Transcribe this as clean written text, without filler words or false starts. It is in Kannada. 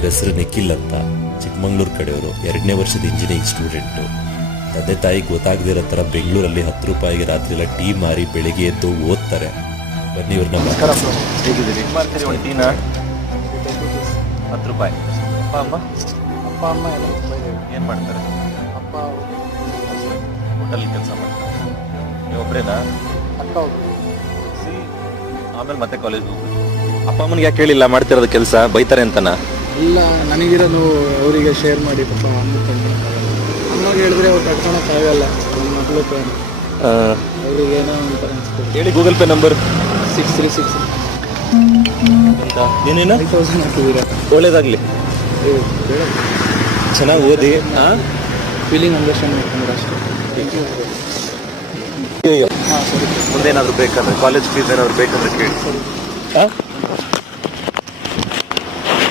ಇವ್ರ ಹೆಸರು ನಿಖಿಲ್ ಅಂತ, ಚಿಕ್ಕಮಂಗ್ಳೂರು ಕಡೆಯವರು, 2ನೇ ವರ್ಷದ ಇಂಜಿನಿಯರಿಂಗ್ ಸ್ಟೂಡೆಂಟು. ತಂದೆ ತಾಯಿ ಗೊತ್ತಾಗದಿರೋ ಥರ ಬೆಂಗಳೂರಲ್ಲಿ 10 ರೂಪಾಯಿಗೆ ರಾತ್ರಿ ಎಲ್ಲ ಟೀ ಮಾರಿ ಬೆಳಿಗ್ಗೆ ಎದ್ದು ಓದ್ತಾರೆ. ಬನ್ನಿ ಇವ್ರನ್ನ ಹೇಗಿದ್ದೀರಿ? ಮಾಡ್ತೀರಿ ಒಂದು ಟೀನ 10 ರೂಪಾಯಿ. ಅಪ್ಪ ಅಮ್ಮ ಎಲ್ಲ ಏನು ಮಾಡ್ತಾರೆ? ಅಪ್ಪ ಹೋಟೆಲ್ ಕೆಲಸ ಮಾಡ್ತಾರೆ. ನೀವು ಒಬ್ಬರೇನಾ? ಅಕ್ಕ ಆಮೇಲೆ ಮತ್ತೆ ಕಾಲೇಜ್ ಹೋಗ್ಬೇಕು. ಅಪ್ಪ ಅಮ್ಮನಿಗೆ ಯಾಕೆ ಹೇಳಿಲ್ಲ ಮಾಡ್ತಿರೋದು ಕೆಲಸ, ಬೈತಾರೆ ಅಂತನಾ? ಇಲ್ಲ, ನನಗಿರೋದು ಅವರಿಗೆ ಶೇರ್ ಮಾಡಿ ಪಾಪ ಅಮ್ಮಗೆ ಹೇಳಿದ್ರೆ ಅವ್ರು ಕಟ್ಕೊಳಕ್ಕಾಗಲ್ಲ. ನನ್ನ ಮಗಳು ಅವ್ರಿಗೆ ಏನೋ ಅಂತ ಅನಿಸ್ತಾರೆ. ಹೇಳಿ ಗೂಗಲ್ ಪೇ ನಂಬರ್. 636 ಅಂತ ಏನೇನು 5000 ಹಾಕಿದ್ದೀರಾ? ಒಳ್ಳೇದಾಗಲಿ, ಬೇಡ, ಚೆನ್ನಾಗಿ ಓದಿ. ಫೀಲಿಂಗ್ ಅಂಡರ್ಸ್ಟ್ಯಾಂಡ್ ಮಾಡ್ಕೊಂಡ್ರೆ ಅಷ್ಟೇ. ಮುಂದೇನಾದರೂ ಬೇಕಾದ್ರೆ ಕಾಲೇಜ್ ಫೀಸ್ ಏನಾದ್ರು ಬೇಕಂದ್ರೆ ಕೇಳಿ.